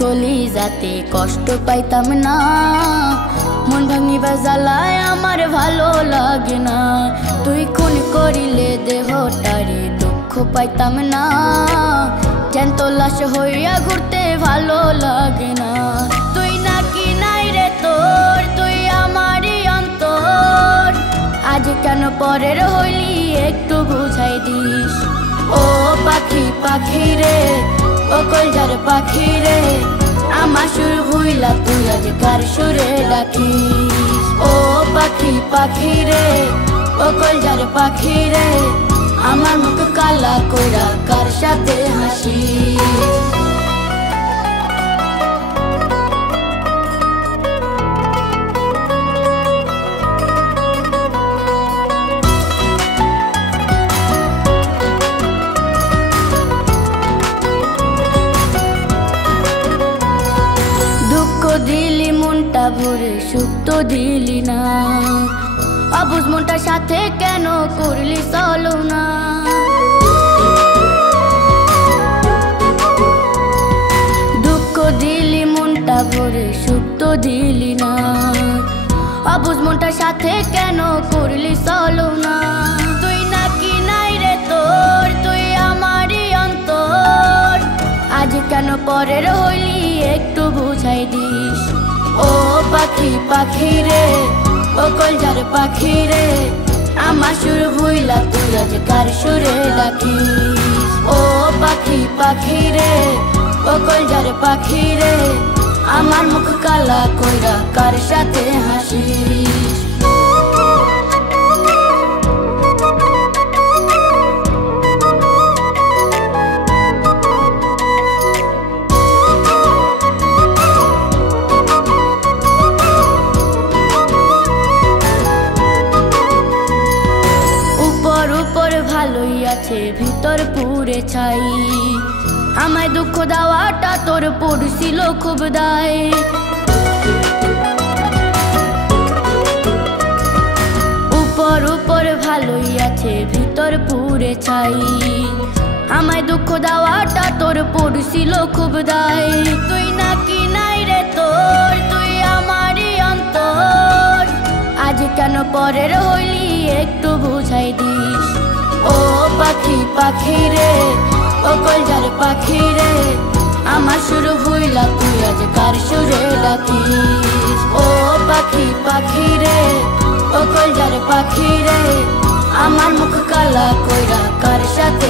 কলিজাতে কষ্ট পাইতাম না, মন ভাঙিবা জ্বালায় আমার ভালো লাগে না। তুই খুন করিলে দেহটারে দুঃখ পাইতাম না, জ্যান্ত লাশ হইয়া ঘুরতে ভালো লাগে না। তুই নাকি নাই রে তোর, তুই আমারই অন্তর, আজ কেন পরের হইলি একটু বুঝাই দিস। ও পাখি পাখি রে, ও কলজার পাখি রে, আমার সুর ভুইলা তুই আজ কার সুরে ডাকিস। ও পাখি পাখি রে, ও কলজার পাখি রে, আমার মুখ কালা কইরা কার সাথে হাসিস। দিলি মনটা ভরে সুখ তো দিলি না, অবুঝ মনটার সাথে কেন করলি ছলনা। দুঃখ দিলি মনটা ভরে সুখ তো দিলি না, অবুঝ মনটার সাথে কেন করলি ছলনা। তুই নাকি নাই রে তোর, তুই আমারই অন্তর, আজ কেন পরের হইলি একটু বুঝাই দিস। ও পাখি পাখি রে, ও কলজার পাখি রে, আমার সুর ভুইলা তুই আজ কার সুরে ডাকিস। ও পাখি পাখি রে, ও কলজার পাখি রে, আমার মুখ কালা কইরা কার সাথে হাসিস। ভালোই আছে ভিতর পুরে ছাই, আমায় দুঃখ দেওয়াটা তোর পড়ছিল খুব দায়। উপর উপর ভালোই আছে ভিতর পুরে ছাই, আমায় দুঃখ দেওয়াটা তোর পড়ছিল খুব দায়। তুই নাকি নাই রে তোর, তুই আমারই অন্তর, আজ কেন পরের হইলি একটু বুঝাই দিস। ও পাখি পাখি রে, ও কলজার পাখি রে, আমার সুর ভুইলা তুই আজ কার সুরে ডাকিস। ও পাখি পাখি রে, ও কলজার পাখি রে, আমার মুখ কালা কইরা কার সাথে